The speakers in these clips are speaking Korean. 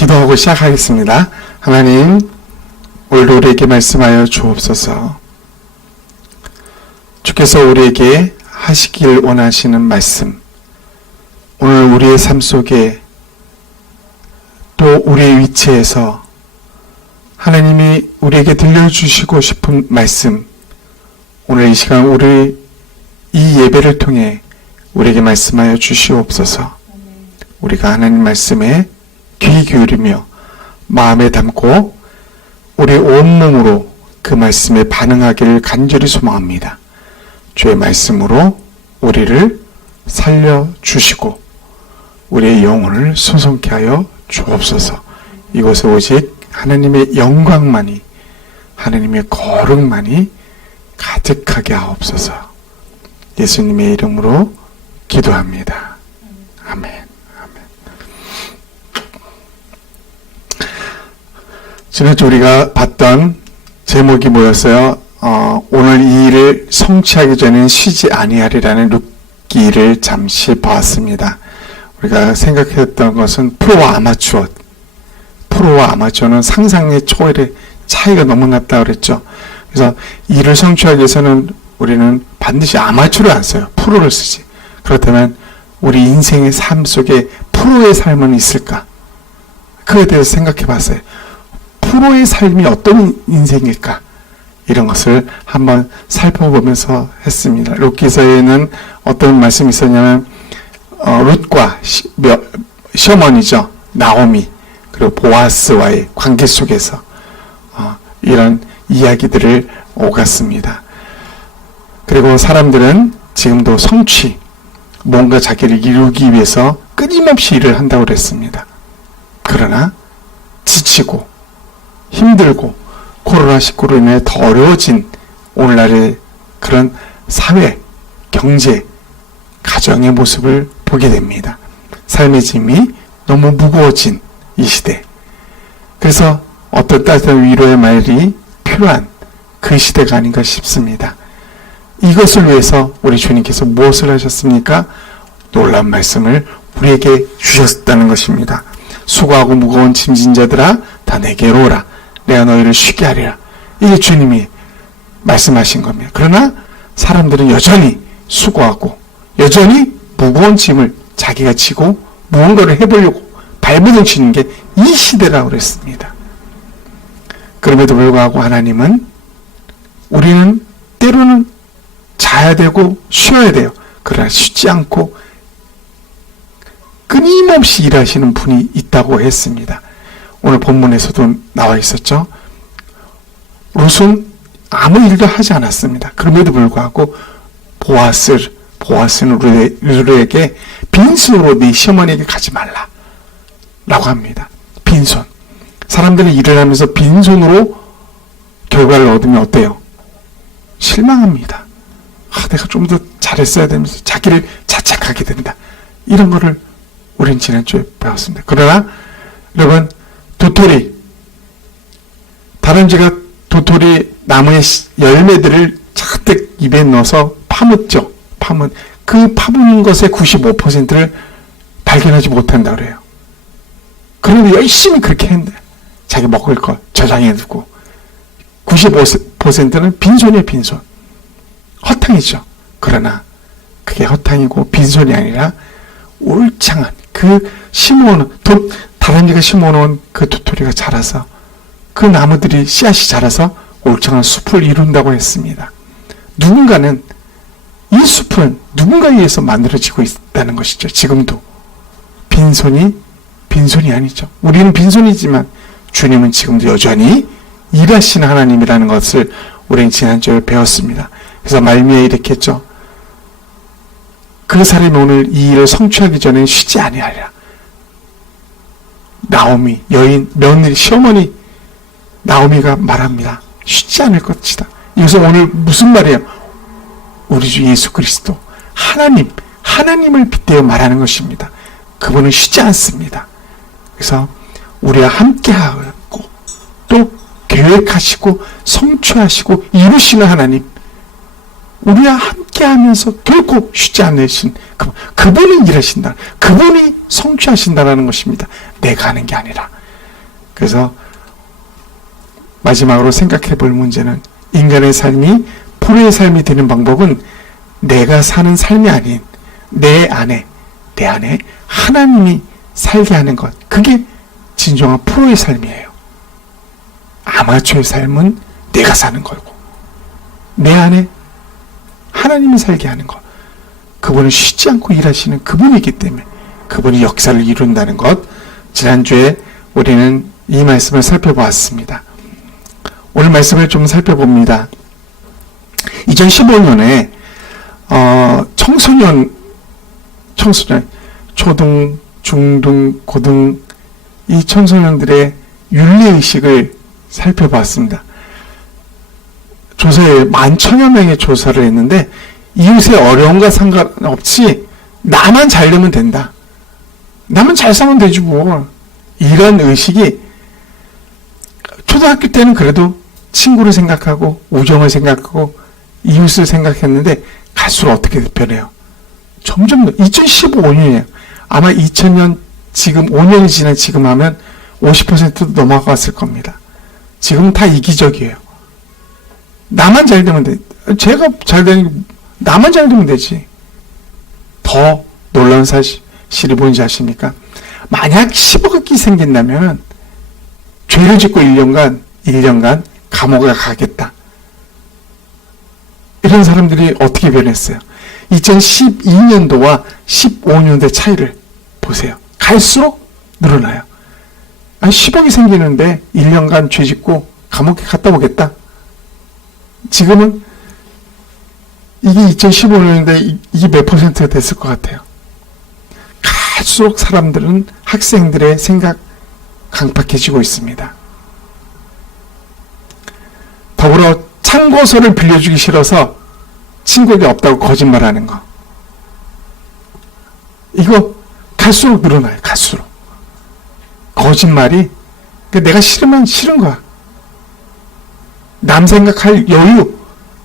기도하고 시작하겠습니다. 하나님, 오늘도 우리에게 말씀하여 주옵소서. 주께서 우리에게 하시길 원하시는 말씀, 오늘 우리의 삶 속에 또 우리의 위치에서 하나님이 우리에게 들려주시고 싶은 말씀, 오늘 이 시간 우리 이 예배를 통해 우리에게 말씀하여 주시옵소서. 우리가 하나님 말씀에 귀 기울이며 마음에 담고 우리 온몸으로 그 말씀에 반응하기를 간절히 소망합니다. 주의 말씀으로 우리를 살려주시고 우리의 영혼을 소송케 하여 주옵소서. 이곳에 오직 하나님의 영광만이, 하나님의 거룩만이 가득하게 하옵소서. 예수님의 이름으로 기도합니다. 아멘. 지난주 우리가 봤던 제목이 뭐였어요? 오늘 이 일을 성취하기 전엔 쉬지 아니하리라는 룻기를 잠시 봤습니다. 우리가 생각했던 것은 프로와 아마추어. 프로와 아마추어는 상상의 초월의 차이가 너무 났다 그랬죠. 그래서 이 일을 성취하기 위해서는 우리는 반드시 아마추어를 안 써요. 프로를 쓰지. 그렇다면 우리 인생의 삶 속에 프로의 삶은 있을까? 그에 대해서 생각해 봤어요. 프로의 삶이 어떤 인생일까? 이런 것을 한번 살펴보면서 했습니다. 룻기서에는 어떤 말씀이 있었냐면 룻과 시어머니죠. 나오미 그리고 보아스와의 관계 속에서 이런 이야기들을 오갔습니다. 그리고 사람들은 지금도 성취, 뭔가 자기를 이루기 위해서 끊임없이 일을 한다고 그랬습니다. 그러나 지치고 힘들고 코로나19로 인해 더 어려워진 오늘날의 그런 사회, 경제, 가정의 모습을 보게 됩니다. 삶의 짐이 너무 무거워진 이 시대. 그래서 어떤 따뜻한 위로의 말이 필요한 그 시대가 아닌가 싶습니다. 이것을 위해서 우리 주님께서 무엇을 하셨습니까? 놀라운 말씀을 우리에게 주셨다는 것입니다. 수고하고 무거운 짐진 자들아 다 내게로 오라. 내가 너희를 쉬게 하리라. 이게 주님이 말씀하신 겁니다. 그러나 사람들은 여전히 수고하고 여전히 무거운 짐을 자기가 지고 무언가를 해보려고 발버둥치는 게 이 시대라고 그랬습니다. 그럼에도 불구하고 하나님은 우리는 때로는 자야 되고 쉬어야 돼요. 그러나 쉬지 않고 끊임없이 일하시는 분이 있다고 했습니다. 오늘 본문에서도 나와 있었죠. 룻은 아무 일도 하지 않았습니다. 그럼에도 불구하고 보아스는 룻에게 빈손으로 네 시어머니에게 가지 말라 라고 합니다. 빈손. 사람들이 일을 하면서 빈손으로 결과를 얻으면 어때요? 실망합니다. 내가 좀 더 잘했어야 되면서 자기를 자책하게 된다. 이런 거를 우린 지난주에 배웠습니다. 그러나 여러분, 도토리, 다람쥐가 도토리 나무의 열매들을 잔뜩 입에 넣어서 파묻죠. 그 파묻는 것의 95%를 발견하지 못한다 그래요. 그런데 열심히 그렇게 했는데 자기 먹을 거 저장해두고 95%는 빈손이에요. 빈손. 허탕이죠. 그러나 그게 허탕이고 빈손이 아니라 울창한 그 심어놓은 다람쥐가 심어놓은 그 도토리가 자라서 그 나무들이 씨앗이 자라서 울창한 숲을 이룬다고 했습니다. 누군가는 이 숲은 누군가에 의해서 만들어지고 있다는 것이죠. 지금도 빈손이 아니죠. 우리는 빈손이지만 주님은 지금도 여전히 일하시는 하나님이라는 것을 우리는 지난주에 배웠습니다. 그래서 말미에 이렇게 했죠. 그 사람이 오늘 이 일을 성취하기 전에 쉬지 아니하리라. 나오미, 여인, 며느리, 시어머니 나오미가 말합니다. 쉬지 않을 것이다. 이것은 오늘 무슨 말이에요? 우리 주 예수 그리스도 하나님을 빗대어 말하는 것입니다. 그분은 쉬지 않습니다. 그래서 우리와 함께하고 또 계획하시고 성취하시고 이루시는 하나님, 우리와 함께하면서 결코 쉬지 않으신 그분이 일하신다. 그분이 성취하신다라는 것입니다. 내가 하는 게 아니라 그래서 마지막으로 생각해 볼 문제는 인간의 삶이 프로의 삶이 되는 방법은 내가 사는 삶이 아닌 내 안에 하나님이 살게 하는 것. 그게 진정한 프로의 삶이에요. 아마추어의 삶은 내가 사는 거고 내 안에 하나님이 살게 하는 것. 그분은 쉬지 않고 일하시는 그분이기 때문에 그분이 역사를 이룬다는 것. 지난주에 우리는 이 말씀을 살펴보았습니다. 오늘 말씀을 좀 살펴봅니다. 2015년에 청소년 초등, 중등, 고등 이 청소년들의 윤리의식을 살펴봤습니다. 조사에 11,000여 명의 조사를 했는데 이웃의 어려움과 상관없이 나만 잘 되면 된다. 나만 잘 살면 되지 뭐. 이런 의식이 초등학교 때는 그래도 친구를 생각하고 우정을 생각하고 이웃을 생각했는데 갈수록 어떻게 변해요? 점점 2015년이에요. 아마 2000년 지금 5년이 지난 지금 하면 50%도 넘어갔을 겁니다. 지금은 다 이기적이에요. 나만 잘 되면 돼. 제가 잘 되는 나만 잘 되면 되지. 더 놀라운 사실이 뭔지 아십니까? 만약 10억이 생긴다면 죄를 짓고 1년간 감옥에 가겠다. 이런 사람들이 어떻게 변했어요? 2012년도와 15년도의 차이를 보세요. 갈수록 늘어나요. 10억이 생기는데 1년간 죄 짓고 감옥에 갔다 오겠다. 지금은 이게 2015년인데 이게 몇 퍼센트가 됐을 것 같아요. 갈수록 사람들은 학생들의 생각 강팍해지고 있습니다. 더불어 참고서를 빌려주기 싫어서 친구에게 없다고 거짓말하는 거. 이거 갈수록 늘어나요. 갈수록. 거짓말이 내가 싫으면 싫은 거야. 남 생각할 여유,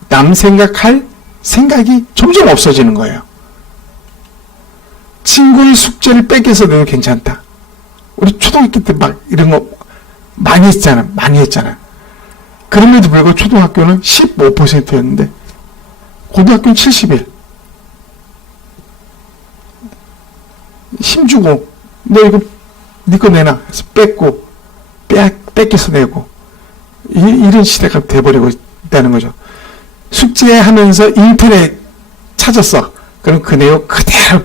남 생각할 생각이 점점 없어지는 거예요. 친구의 숙제를 뺏겨서 내도 괜찮다. 우리 초등학교 때 막 이런 거 많이 했잖아. 그럼에도 불구하고 초등학교는 15%였는데 고등학교는 71. 힘주고 너 이거 네 거 내놔 해서 뺏겨서 내고 이런 시대가 돼버리고 있다는 거죠. 숙제하면서 인터넷 찾았어. 그럼 그 내용 그대로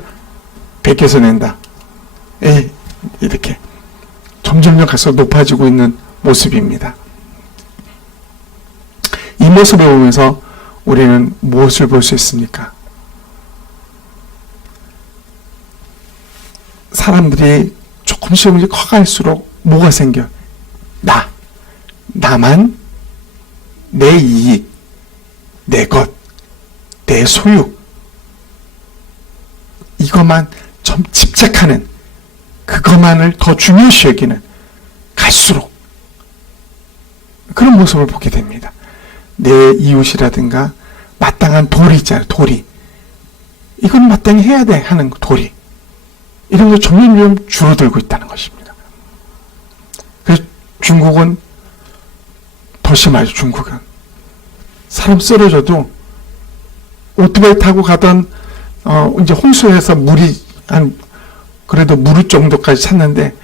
베껴서 낸다. 이렇게 점점 갈수록 높아지고 있는 모습입니다. 이 모습을 보면서 우리는 무엇을 볼 수 있습니까? 사람들이 조금씩 커갈수록 뭐가 생겨? 나만, 내 이익, 내 것, 내 소유, 이것만 좀 집착하는, 그것만을 더 중요시 여기는 갈수록 그런 모습을 보게 됩니다. 내 이웃이라든가 마땅한 도리 있잖아요. 도리. 이건 마땅히 해야 돼 하는 도리. 이런 거 점점 줄어들고 있다는 것입니다. 그래서 중국은 더 심하죠. 중국은. 사람 쓰러져도 오토바이 타고 가던 이제 홍수에서 물이 그래도 무릎 정도까지 찼는데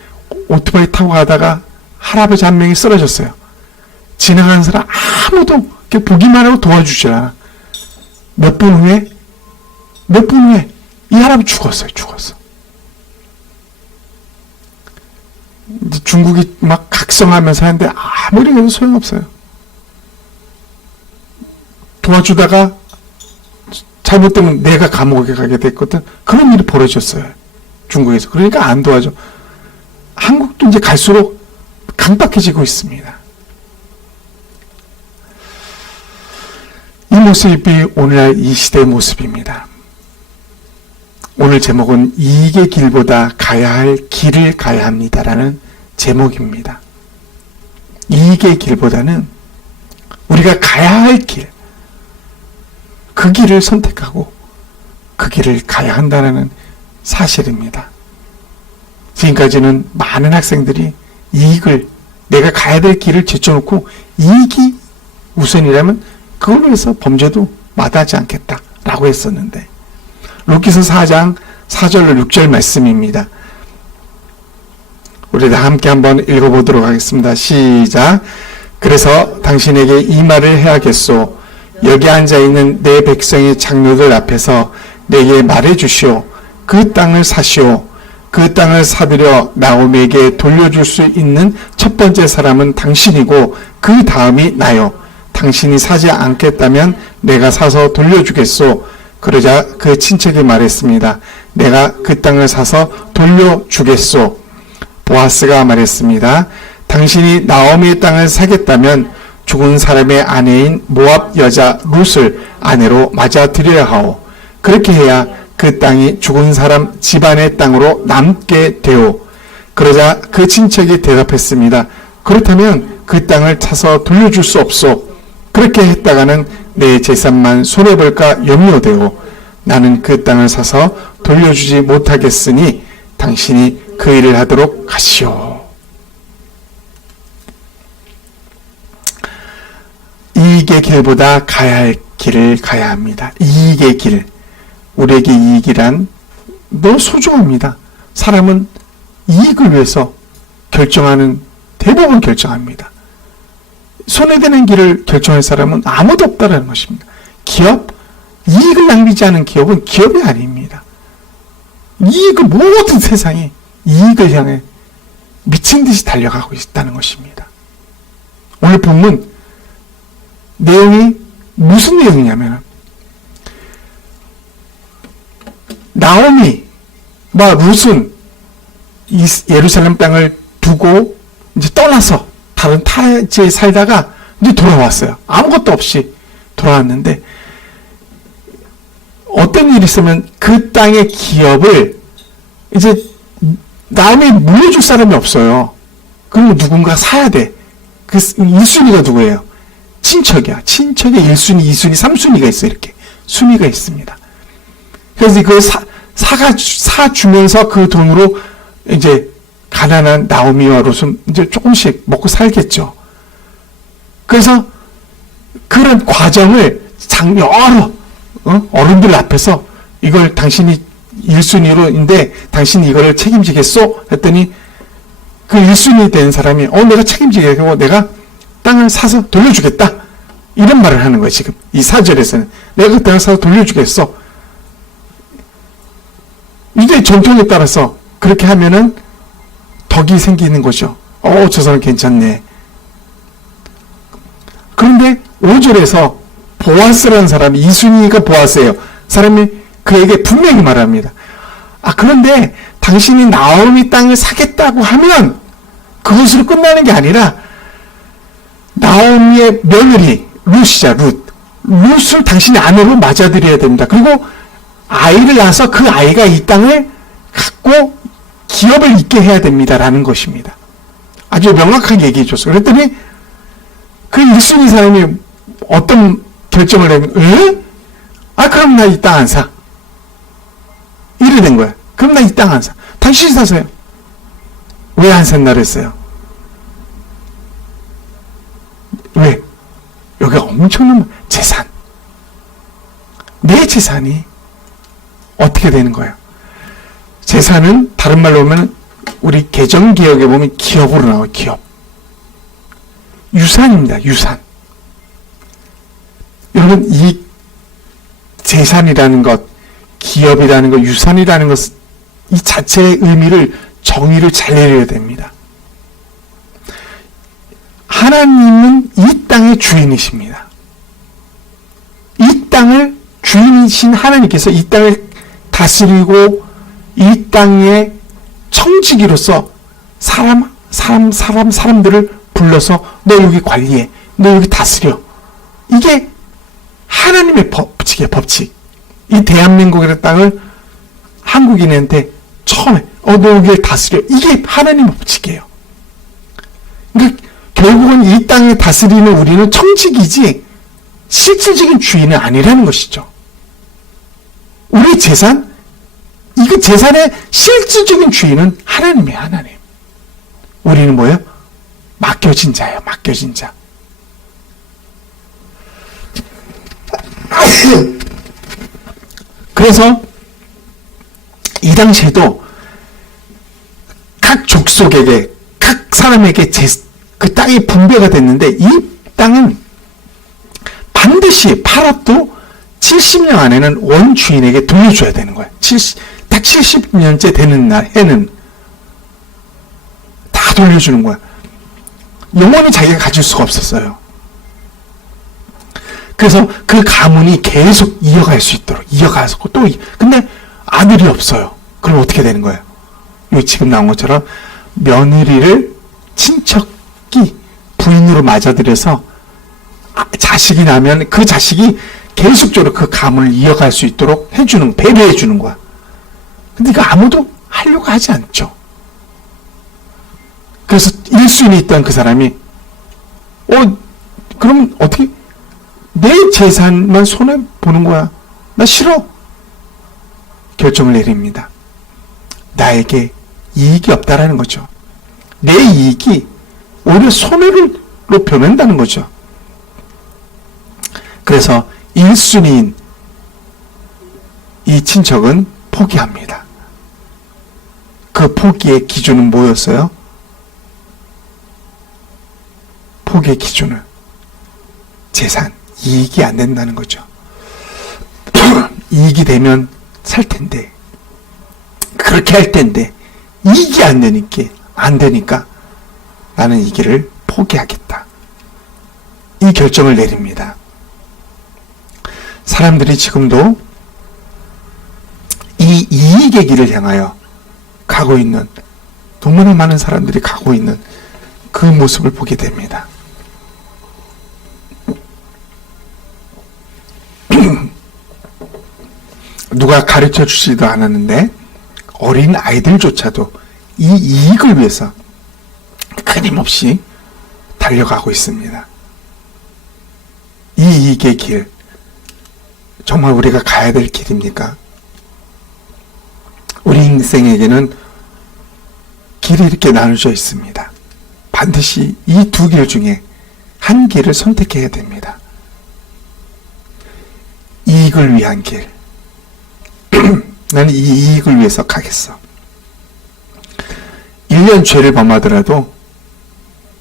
오토바이 타고 가다가 할아버지 한 명이 쓰러졌어요. 지나가는 사람 아무도 보기만 하고 도와주질 않아. 몇 분 후에 이 할아버지 죽었어요. 이제 중국이 막 각성하면서 하는데 아무리 해도 소용없어요. 도와주다가 잘못되면 내가 감옥에 가게 됐거든. 그런 일이 벌어졌어요. 중국에서. 그러니까 안 도와줘. 한국도 이제 갈수록 강박해지고 있습니다. 이 모습이 오늘날 이 시대의 모습입니다. 오늘 제목은 이익의 길보다 가야 할 길을 가야 합니다라는 제목입니다. 이익의 길보다는 우리가 가야 할 길, 그 길을 선택하고 그 길을 가야 한다는 사실입니다. 지금까지는 많은 학생들이 이익을 내가 가야 될 길을 제쳐놓고 이익이 우선이라면 그걸로 해서 범죄도 마다하지 않겠다라고 했었는데, 룻기서 4장 4절로 6절 말씀입니다. 우리 다 함께 한번 읽어보도록 하겠습니다. 시작. 그래서 당신에게 이 말을 해야겠소. 여기 앉아있는 내 백성의 장로들 앞에서 내게 말해주시오. 그 땅을 사시오. 그 땅을 사들여 나오미에게 돌려줄 수 있는 첫 번째 사람은 당신이고 그 다음이 나요. 당신이 사지 않겠다면 내가 사서 돌려주겠소. 그러자 그 친척이 말했습니다. 내가 그 땅을 사서 돌려주겠소. 보아스가 말했습니다. 당신이 나오미의 땅을 사겠다면 죽은 사람의 아내인 모압 여자 룻을 아내로 맞아들여야 하오. 그렇게 해야 그 땅이 죽은 사람 집안의 땅으로 남게 되오. 그러자 그 친척이 대답했습니다. 그렇다면 그 땅을 사서 돌려줄 수 없소. 그렇게 했다가는 내 재산만 손해볼까 염려되오. 나는 그 땅을 사서 돌려주지 못하겠으니 당신이 그 일을 하도록 하시오. 이익의 길보다 가야 할 길을 가야 합니다. 이익의 길. 우리에게 이익이란 너무 소중합니다. 사람은 이익을 위해서 대부분 결정합니다. 손해되는 길을 결정할 사람은 아무도 없다는 것입니다. 기업, 이익을 낭비지 않은 기업은 기업이 아닙니다. 모든 세상이 이익을 향해 미친 듯이 달려가고 있다는 것입니다. 오늘 본문 내용이 무슨 내용이냐면, 나오미와 룻은 예루살렘 땅을 두고 이제 떠나서 다른 타지에 살다가 이제 돌아왔어요. 아무것도 없이 돌아왔는데, 어떤 일이 있으면 그 땅의 기업을 이제 나오미에 물려줄 사람이 없어요. 그럼 누군가 사야 돼. 그 1순위가 누구예요? 친척이야. 친척의 1순위, 2순위, 3순위가 있어. 이렇게 순위가 있습니다. 그래서 그 사주면서 그 돈으로 이제 가난한 나오미와 룻은 이제 조금씩 먹고 살겠죠. 그래서 그런 과정을 여러 어른들 앞에서 이걸 당신이 1순위로인데 당신이 이거를 책임지겠소? 했더니 그 1순위 된 사람이 내가 책임지겠고 내가 땅을 사서 돌려주겠다. 이런 말을 하는 거예요. 지금 이 4절에서는 내가 그 땅을 사서 돌려주겠어. 유대 전통에 따라서 그렇게 하면은 덕이 생기는 거죠. 저 사람 괜찮네. 그런데 5절에서 보아스라는 사람이, 2순위가 보아스예요. 사람이 그에게 분명히 말합니다. 그런데 당신이 나오미 땅을 사겠다고 하면 그것으로 끝나는 게 아니라 나오미의 며느리 룻이자 룻을 당신의 아내로 맞아들여야 됩니다. 그리고 아이를 낳아서 그 아이가 이 땅을 갖고 기업을 있게 해야 됩니다라는 것입니다. 아주 명확하게 얘기해 줬어요. 그랬더니 그 1순위 사람이 어떤 결정을 내면, 그럼 나 이 땅 안 사. 이래 된 거야. 그럼 나 이 땅 안 사. 당신이 사세요. 왜 안 산다 그랬어요? 왜? 여기가 엄청난 재산. 내 재산이 어떻게 되는 거예요? 재산은 다른 말로 보면 우리 개정개혁에 보면 기업으로 나와요. 기업. 유산입니다. 유산. 여러분, 이 재산이라는 것, 기업이라는 것, 유산이라는 것, 이 자체의 의미를, 정의를 잘 내려야 됩니다. 하나님은 이 땅의 주인이십니다. 이 땅을 주인이신 하나님께서 이 땅을 다스리고 이 땅의 청지기로서 사람들을 불러서 너 여기 관리해. 너 여기 다스려. 이게 하나님의 법칙이에요. 법칙. 이 대한민국이라는 땅을 한국인한테 처음에 너 여기를 다스려. 이게 하나님의 법칙이에요. 그러니까 결국은 이 땅을 다스리는 우리는 청지기지 실질적인 주인은 아니라는 것이죠. 우리 재산, 이거 재산의 실질적인 주인은 하나님이에요. 하나님. 우리는 뭐예요? 맡겨 맡겨진 자예요. 맡겨진 자. 그래서 이 당시에도 각 족속에게, 각 사람에게 그 땅이 분배가 됐는데, 이 땅은 반드시 팔아도 70년 안에는 원주인에게 돌려줘야 되는 거예요. 딱 70년째 되는 해는 다 돌려주는 거야. 영원히 자기가 가질 수가 없었어요. 그래서 그 가문이 계속 이어갈 수 있도록 이어가서 또 근데 아들이 없어요. 그럼 어떻게 되는 거예요? 여기 지금 나온 것처럼 며느리를 친척이 부인으로 맞아들여서 자식이 나면 그 자식이 계속적으로 그 가문을 이어갈 수 있도록 배려해 주는 거야. 근데 이거 아무도 하려고 하지 않죠. 그래서 1순위 있던 그 사람이 그럼 어떻게 내 재산만 손해 보는 거야. 나 싫어. 결정을 내립니다. 나에게 이익이 없다라는 거죠. 내 이익이 오히려 손해로 변한다는 거죠. 그래서 1순위인 이 친척은 포기합니다. 그 포기의 기준은 뭐였어요? 포기의 기준은 재산, 이익이 안 된다는 거죠. 이익이 되면 살 텐데, 그렇게 할 텐데, 이익이 안 되니까 나는 이 길을 포기하겠다. 이 결정을 내립니다. 사람들이 지금도 이 이익의 길을 향하여 가고 있는, 너무나 많은 사람들이 가고 있는 그 모습을 보게 됩니다. 누가 가르쳐 주지도 않았는데 어린 아이들조차도 이 이익을 위해서 끊임없이 달려가고 있습니다. 이 이익의 길, 정말 우리가 가야 될 길입니까? 우리 인생에게는 길이 이렇게 나눠져 있습니다. 반드시 이 두 길 중에 한 길을 선택해야 됩니다. 이익을 위한 길. 나는 이 이익을 위해서 가겠어. 1년 죄를 범하더라도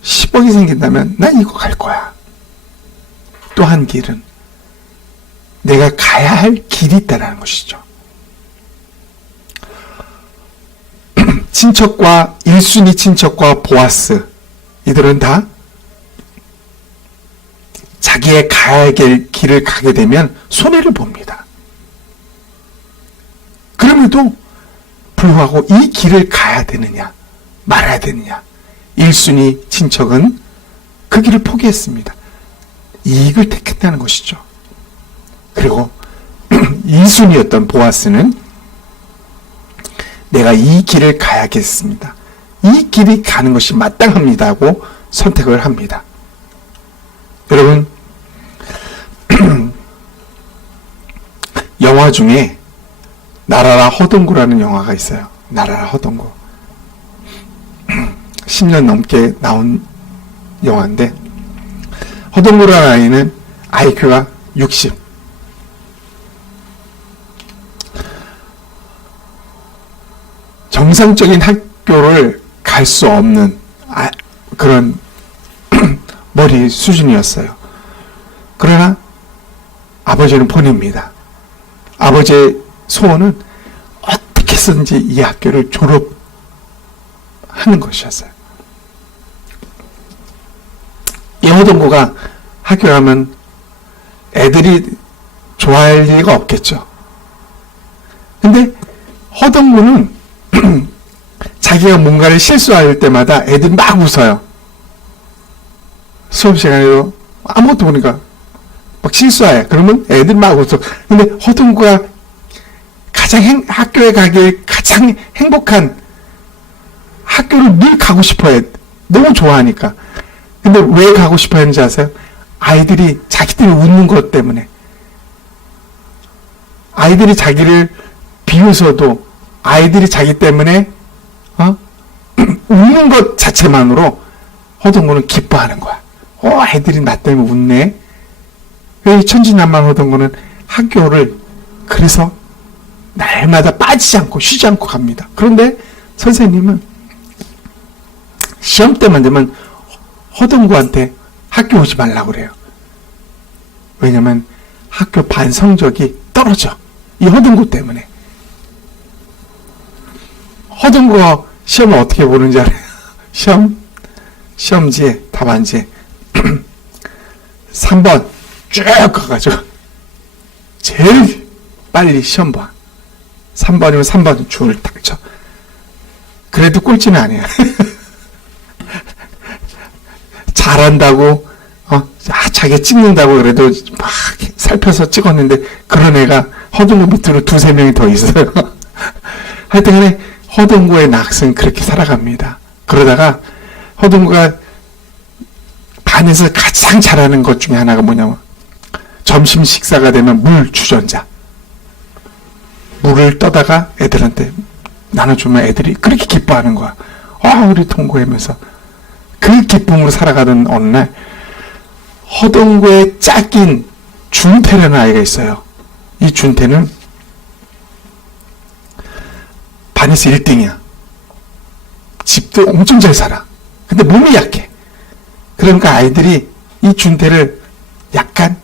10억이 생긴다면 난 이거 갈 거야. 또 한 길은 내가 가야 할 길이 있다는 것이죠. 친척과 1순위 친척과 보아스, 이들은 다 자기의 가야 할 길을 가게 되면 손해를 봅니다. 그럼에도 불구하고 이 길을 가야 되느냐 말아야 되느냐, 1순위 친척은 그 길을 포기했습니다. 이익을 택했다는 것이죠. 그리고 2순위였던 보아스는 내가 이 길을 가야겠습니다. 이 길이 가는 것이 마땅합니다 하고 선택을 합니다. 여러분, 영화 중에 나라라 허동구라는 영화가 있어요. 나라라 허동구. 10년 넘게 나온 영화인데, 허동구라는 아이는 IQ가 60. 정상적인 학교를 갈 수 없는 그런 머리 수준이었어요. 그러나 아버지는 보냅니다. 아버지의 소원은 어떻게 해서든지 이 학교를 졸업하는 것이었어요. 이 허동구가 학교 가면 애들이 좋아할 리가 없겠죠. 근데 허동구는 자기가 뭔가를 실수할 때마다 애들이 막 웃어요. 수업 시간에도 아무것도 보니까 막 실수해. 그러면 애들이 막 웃어. 근데 허동구가 학교에 가기에 가장 행복한, 학교를 늘 가고 싶어 해. 너무 좋아하니까. 근데 왜 가고 싶어 했는지 아세요? 아이들이 자기들이 웃는 것 때문에. 아이들이 자기를 비웃어도 아이들이 자기 때문에 웃는 것 자체만으로 허동구는 기뻐하는 거야. 애들이 나 때문에 웃네. 이 천진난만 허동구는 학교를 그래서 날마다 빠지지 않고 쉬지 않고 갑니다. 그런데 선생님은 시험 때만 되면 허동구한테 학교 오지 말라고 그래요. 왜냐면 학교 반 성적이 떨어져. 이 허동구 때문에. 허동구가 시험을 어떻게 보는지 알아요? 시험지에, 답안지에 3번 쭉 가가지고 제일 빨리 시험 봐. 3번이면 3번 줄을 딱 쳐. 그래도 꼴찌는 아니야. 잘한다고, 자기가 찍는다고 그래도 막 살펴서 찍었는데, 그런 애가 허동구 밑으로 두세 명이 더 있어요. 하여튼 간에 허동구의 낙승 그렇게 살아갑니다. 그러다가 허동구가 반에서 가장 잘하는 것 중에 하나가 뭐냐면, 점심 식사가 되면 물 주전자. 물을 떠다가 애들한테 나눠주면 애들이 그렇게 기뻐하는 거야. 우리 동구하면서. 그 기쁨으로 살아가던 어느 날 허동구의 짝인 준태라는 아이가 있어요. 이 준태는 반에서 1등이야. 집도 엄청 잘 살아. 근데 몸이 약해. 그러니까 아이들이 이 준태를 약간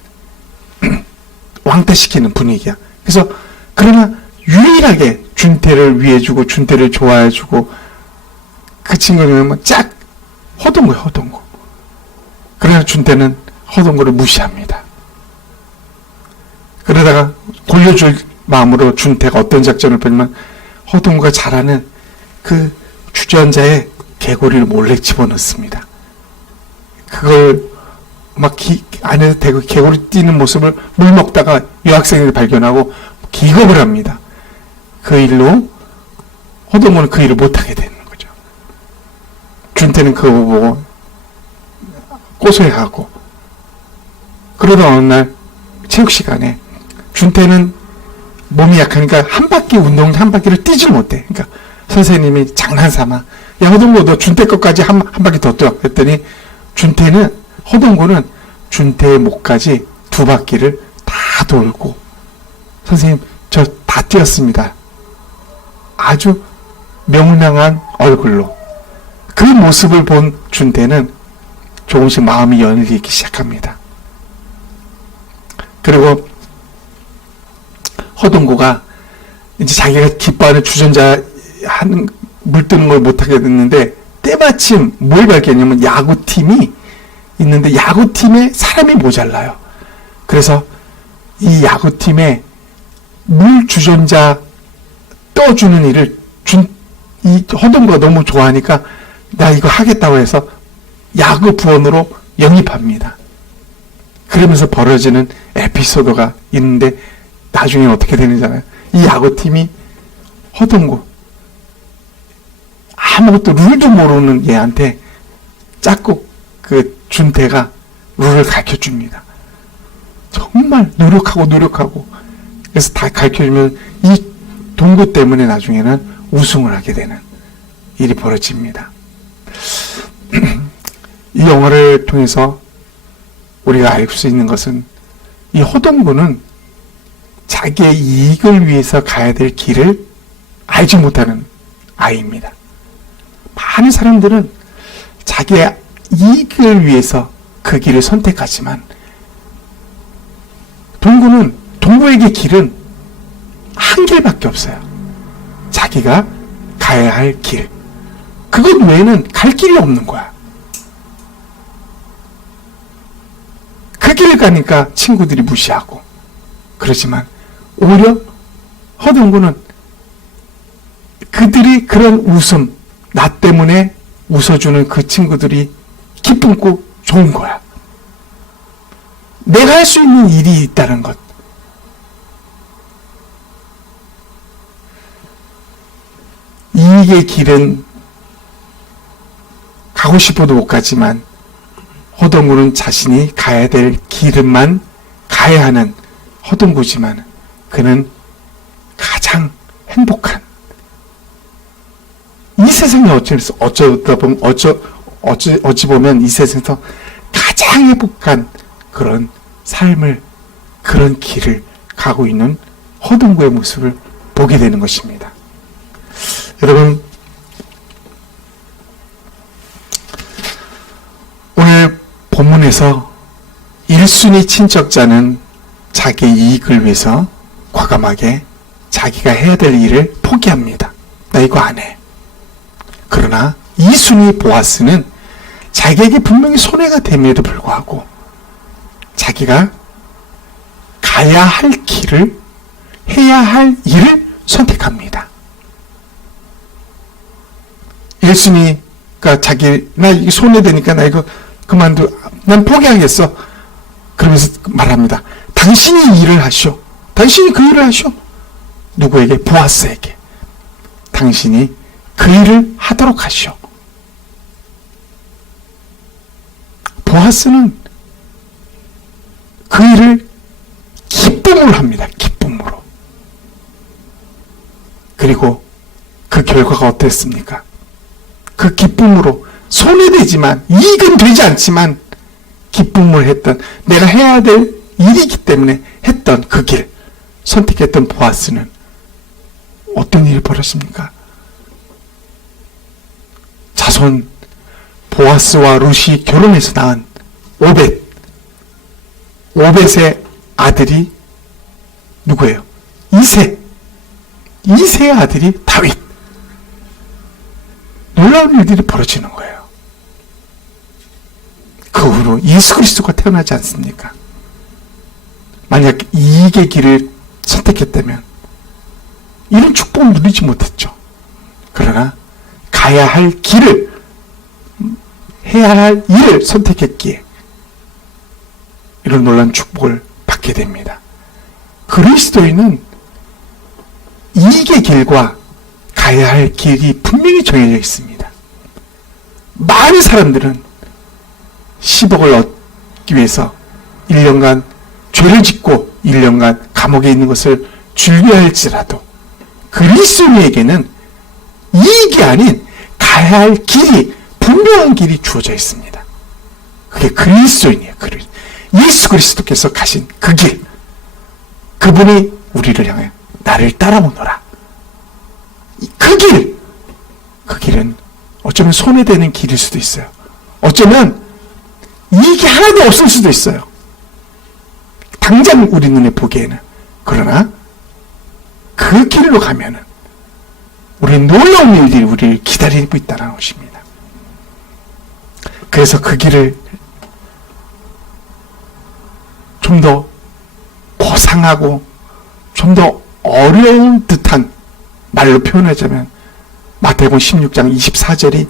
왕따시키는 분위기야. 그래서 그러나 유일하게 준태를 위해주고 준태를 좋아해주고 그 친구는 짝 허동구야, 허동구. 그러나 준태는 허동구를 무시합니다. 그러다가 골려줄 마음으로 준태가 어떤 작전을 펼냐면 허동구가 잘하는 그 주전자에 개구리를 몰래 집어넣습니다. 그걸 막 안에서 대고 개구리 뛰는 모습을 물 먹다가 여학생들이 발견하고 기겁을 합니다. 그 일로 허동구는 그 일을 못하게 되는 거죠. 준태는 그거 보고 고소해가고, 그러다 어느 날 체육 시간에 준태는 몸이 약하니까 한 바퀴를 뛰질 못해. 그러니까 선생님이 장난삼아, 야 허동구 너 준태 것까지 한 바퀴 더 뛰어 했더니 허동구는 준태의 목까지 2바퀴를 다 돌고, 선생님 저 다 뛰었습니다. 아주 명랑한 얼굴로. 그 모습을 본 준태는 조금씩 마음이 열리기 시작합니다. 그리고 허동구가 이제 자기가 기뻐하는 주전자 물 뜨는 걸 못하게 됐는데, 때마침 뭘 발견했냐면 야구팀이 있는데 야구팀에 사람이 모자라요. 그래서 이 야구팀에 물 주전자 떠주는 일을 이 허동구가 너무 좋아하니까 나 이거 하겠다고 해서 야구 부원으로 영입합니다. 그러면서 벌어지는 에피소드가 있는데 나중에 어떻게 되는지잖아요. 이 야구팀이 허동구, 아무것도 룰도 모르는 얘한테 짝꿍 그 준태가 룰을 가르쳐줍니다. 정말 노력하고 그래서 다 가르쳐주면 이 동구 때문에 나중에는 우승을 하게 되는 일이 벌어집니다. 이 영화를 통해서 우리가 알 수 있는 것은 이 허동구는 자기의 이익을 위해서 가야 될 길을 알지 못하는 아이입니다. 많은 사람들은 자기의 이익을 위해서 그 길을 선택하지만 동구에게 길은 한 길밖에 없어요. 자기가 가야 할 길. 그것 외에는 갈 길이 없는 거야. 그 길을 가니까 친구들이 무시하고 그렇지만 오히려 허동구는 그들이 그런 웃음, 나 때문에 웃어주는 그 친구들이 기쁘고 좋은 거야. 내가 할 수 있는 일이 있다는 것. 이익의 길은 가고 싶어도 못 가지만 허동구는 자신이 가야 될 길만 가야 하는 허동구지만 그는 가장 행복한, 이 세상에 어쩌다 보면 어찌 보면 이 세상에서 가장 행복한 그런 삶을, 그런 길을 가고 있는 허둥구의 모습을 보게 되는 것입니다. 여러분, 오늘 본문에서 1순위 친척자는 자기 이익을 위해서 과감하게 자기가 해야 될 일을 포기합니다. 나 이거 안 해. 그러나 2순위 보아스는 자기에게 분명히 손해가 됨에도 불구하고 자기가 가야 할 길을, 해야 할 일을 선택합니다. 1순위가 나 이거 손해되니까 나 이거 난 포기하겠어. 그러면서 말합니다. 당신이 이 일을 하시오. 당신이 그 일을 하시오. 누구에게? 보아스에게. 당신이 그 일을 하도록 하시오. 보아스는 그 일을 기쁨으로 합니다. 기쁨으로. 그리고 그 결과가 어땠습니까? 그 기쁨으로 손해되지만, 이익은 되지 않지만 기쁨을 했던, 내가 해야 될 일이기 때문에 했던 그 길, 선택했던 보아스는 어떤 일이 벌어집니까? 자손 보아스와 룻이 결혼해서 낳은 오벳의 아들이 누구예요? 이세의 아들이 다윗. 놀라운 일들이 벌어지는 거예요. 그 후로 예수 그리스도가 태어나지 않습니까? 만약 이익의 길을 선택했다면 이런 축복을 누리지 못했죠. 그러나 가야 할 길을, 해야 할 일을 선택했기에 이런 놀라운 축복을 받게 됩니다. 그리스도인은 이익의 길과 가야 할 길이 분명히 정해져 있습니다. 많은 사람들은 10억을 얻기 위해서 1년간 죄를 짓고 1년간 감옥에 있는 것을 즐겨할지라도 그리스도인에게는 이익이 아닌 가야 할 길이, 분명한 길이 주어져 있습니다. 그게 그리스도인이에요. 예수 그리스도께서 가신 그 길, 그분이 우리를 향해 나를 따라오너라. 그 길은 어쩌면 손해되는 길일 수도 있어요. 어쩌면 이익이 하나도 없을 수도 있어요. 당장 우리 눈에 보기에는. 그러나 그 길로 가면은 우리 놀라운 일들이 우리를 기다리고 있다는 것입니다. 그래서 그 길을 좀 더 고상하고 좀 더 어려운 듯한 말로 표현하자면 마태복음 16장 24절이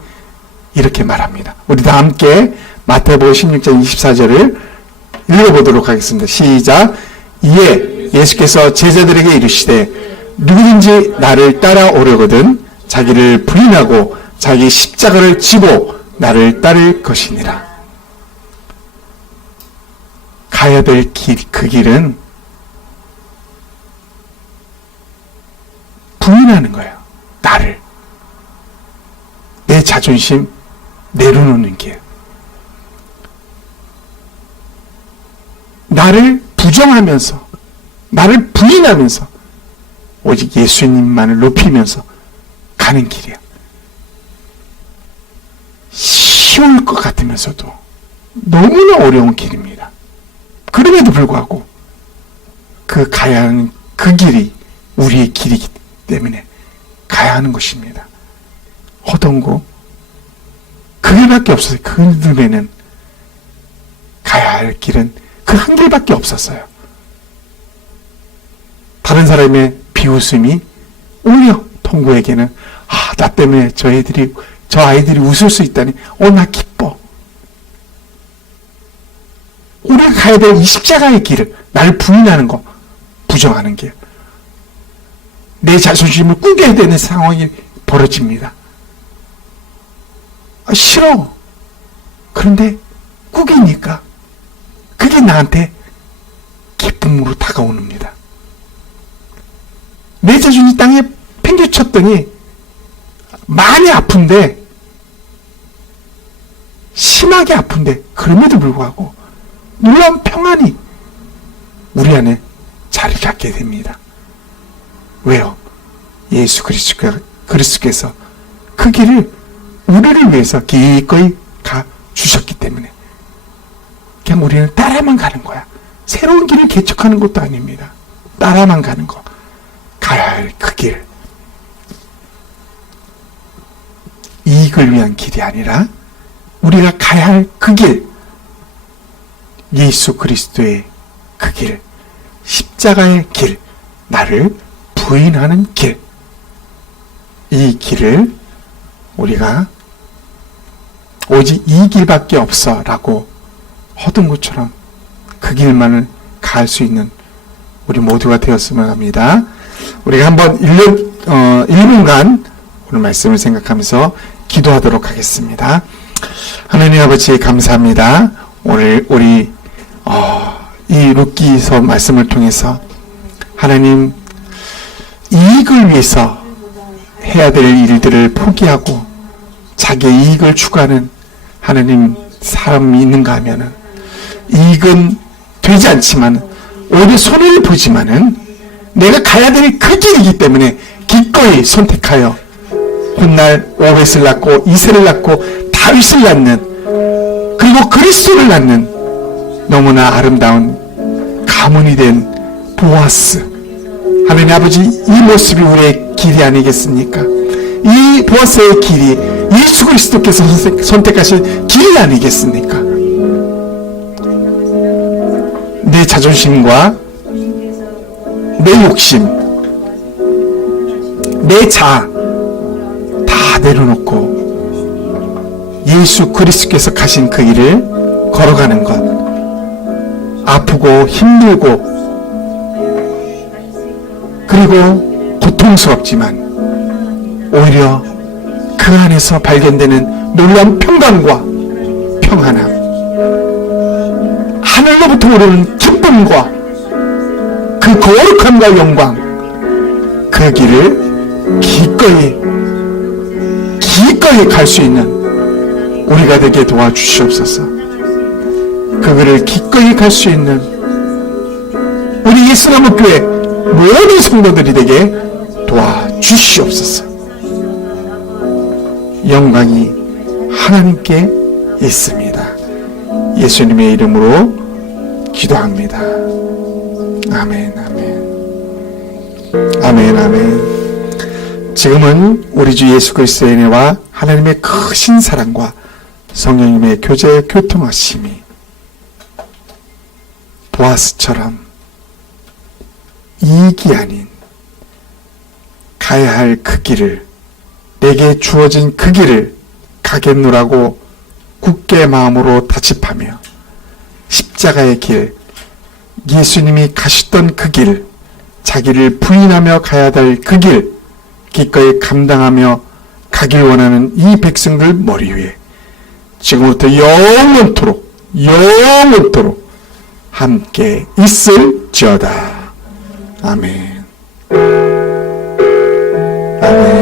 이렇게 말합니다. 우리 다 함께 마태복음 16장 24절을 읽어보도록 하겠습니다. 시작. 이에 예수께서 제자들에게 이르시되 누구든지 나를 따라오려거든 자기를 부인하고 자기 십자가를 지고 나를 따를 것이니라. 가야 될 길, 그 길은 부인하는 거예요. 나를. 내 자존심 내려놓는 길. 나를 부정하면서, 나를 부인하면서 오직 예수님만을 높이면서 가는 길이야. 쉬울 것 같으면서도 너무나 어려운 길입니다. 그럼에도 불구하고 그 가야 하는 그 길이 우리의 길이기 때문에 가야 하는 것입니다. 허둥고 그 길밖에 없었어요. 그 눈에는 가야 할 길은 그 한 길밖에 없었어요. 다른 사람의 비웃음이 오히려 통구에게는 나 때문에 저 아이들이 웃을 수 있다니 나 기뻐. 우리가 가야 될 이 십자가의 길을, 나를 부인하는 거, 부정하는 길, 내 자존심을 꾸겨야 되는 상황이 벌어집니다. 싫어. 그런데 꾸기니까 그게 나한테 기쁨으로 다가옵니다. 내 자존이 땅에 팽개쳤더니 많이 아픈데 심하게 아픈데 그럼에도 불구하고 놀라운 평안이 우리 안에 자리를 갖게 됩니다. 왜요? 예수 그리스도께서 그 길을 우리를 위해서 기꺼이 가 주셨기 때문에 그냥 우리는 따라만 가는 거야. 새로운 길을 개척하는 것도 아닙니다. 따라만 가는 거. 가야 할 그 길. 이익을 위한 길이 아니라 우리가 가야 할 그 길. 예수 그리스도의 그 길. 십자가의 길. 나를 부인하는 길. 이 길을 우리가 오직 이 길밖에 없어 라고 허든 것처럼 그 길만을 갈 수 있는 우리 모두가 되었으면 합니다. 우리가 한번 1분간 오늘 말씀을 생각하면서 기도하도록 하겠습니다. 하나님 아버지 감사합니다. 오늘 우리 이 룻기서 말씀을 통해서 하나님 이익을 위해서 해야 될 일들을 포기하고 자기의 이익을 추구하는 하나님 사람이 있는가 하면은 이익은 되지 않지만 오히려 손해를 보지만은 내가 가야 될 그 길이기 때문에 기꺼이 선택하여 훗날 오벳을 낳고 이새를 낳고 다윗을 낳는 그리고 그리스도를 낳는 너무나 아름다운 가문이 된 보아스 하나님 아버지 이 모습이 우리의 길이 아니겠습니까? 이 보아스의 길이 예수 그리스도께서 선택하신 길이 아니겠습니까? 내 자존심과 내 욕심, 내 자아 다 내려놓고 예수 그리스도께서 가신 그 길을 걸어가는 것, 아프고 힘들고 그리고 고통스럽지만 오히려 그 안에서 발견되는 놀라운 평강과 평안함, 하늘로부터 오르는 기쁨과 그 거룩함과 영광, 그 길을 기꺼이 갈 수 있는 우리가 되게 도와주시옵소서. 그 길을 기꺼이 갈 수 있는 우리 예수나무 교회 모든 성도들이 되게 도와주시옵소서. 영광이 하나님께 있습니다. 예수님의 이름으로 기도합니다. 아멘, 아멘. 아멘, 아멘. 지금은 우리 주 예수 그리스도의 은혜와 하나님의 크신 사랑과 성령님의 교제 교통하심이 보아스처럼 이익이 아닌 가야 할 그 길을, 내게 주어진 그 길을 가겠노라고 굳게 마음으로 다짐하며 십자가의 길, 예수님이 가셨던 그 길, 자기를 부인하며 가야 될 그 길, 기꺼이 감당하며 가길 원하는 이 백성들 머리 위에 지금부터 영원토록 함께 있을지어다. 아멘. 아멘.